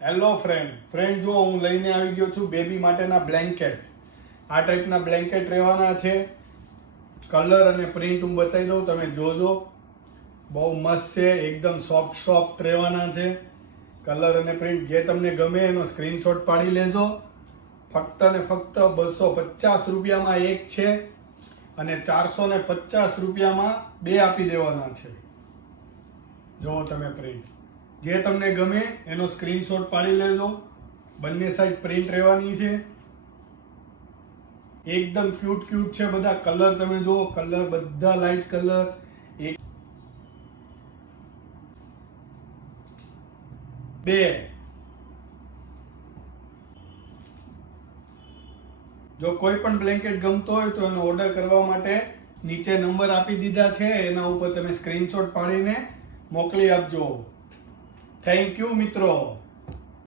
Hello friend જો હું લઈને આવી ગયો છું બેબી માટેના બ્લેન્કેટ. આ ટાઈપના બ્લેન્કેટ રહેવાના છે. કલર અને પ્રિન્ટ હું બતાવી દઉં, તમે જોજો. બહુ મસ્ત છે, એકદમ સોફ્ટ રહેવાના છે. કલર અને પ્રિન્ટ જે તમને ગમે એનો સ્ક્રીનશોટ પાડી લેજો. ફક્ત ને ફક્ત 250 રૂપિયામાં એક છે અને 450 રૂપિયામાં બે આપી દેવાના છે. જો તમે પ્રિન્ટ જે તમને ગમે એનો સ્ક્રીનશોટ પાડી લેજો. બંને સાઈડ પ્રિન્ટ રહેવાની છે. એકદમ ક્યુટ છે. બધા કલર તમે જુઓ, કલર બધા લાઈટ કલર. બે જો કોઈ પણ બ્લેન્કેટ ગમતો હોય તો એનો ઓર્ડર કરવા માટે નીચે નંબર આપી દીધા છે, એના ઉપર તમે સ્ક્રીનશોટ પાડીને મોકલી આપજો. થેન્ક યુ મિત્રો.